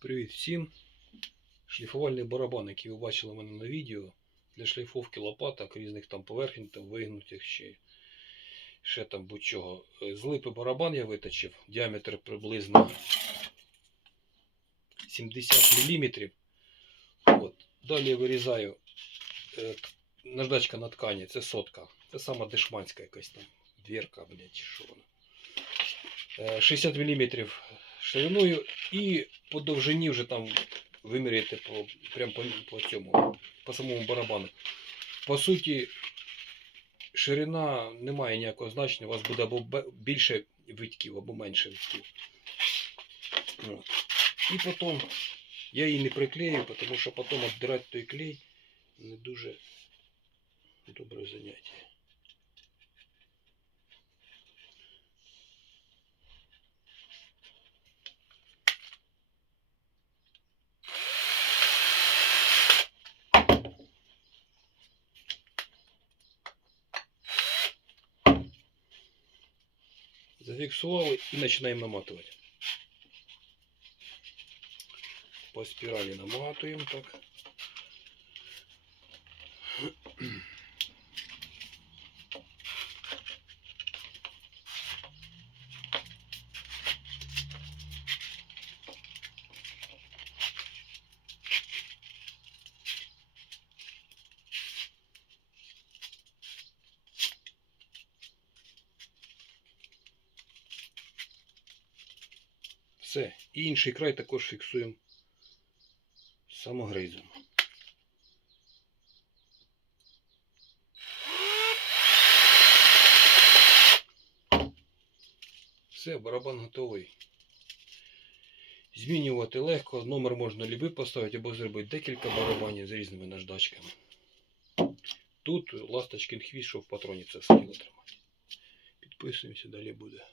Привіт всім! Шліфувальний барабан, який ви бачили в мене на відео для шліфовки лопаток різних там поверхень, там вигнутих чи ще там будь-чого. Е, З липи барабан я виточив, діаметр приблизно 70 мм. От. Далі вирізаю е, наждачка на ткані, це сотка. Це сама дешманська якась там дверка, блядь, що вона. Е, 60 мм шириною і по довжині вже там виміряти по, прям по, по цьому, по самому барабану. По суті, ширина не має ніякого значення, у вас буде або більше витків, або менше витків. І потім я її не приклею, тому що потім віддирати той клей не дуже добре заняття. Зафіксували и начинаем наматывать. По спирали наматываем так. Все. І інший край також фіксуємо самогризом. Все, барабан готовий. Змінювати легко, номер можна любий поставити або зробити декілька барабанів з різними наждачками. Тут ласточкин хвіст, щоб в патроні це сиділо тримати. Підписуємося, далі буде.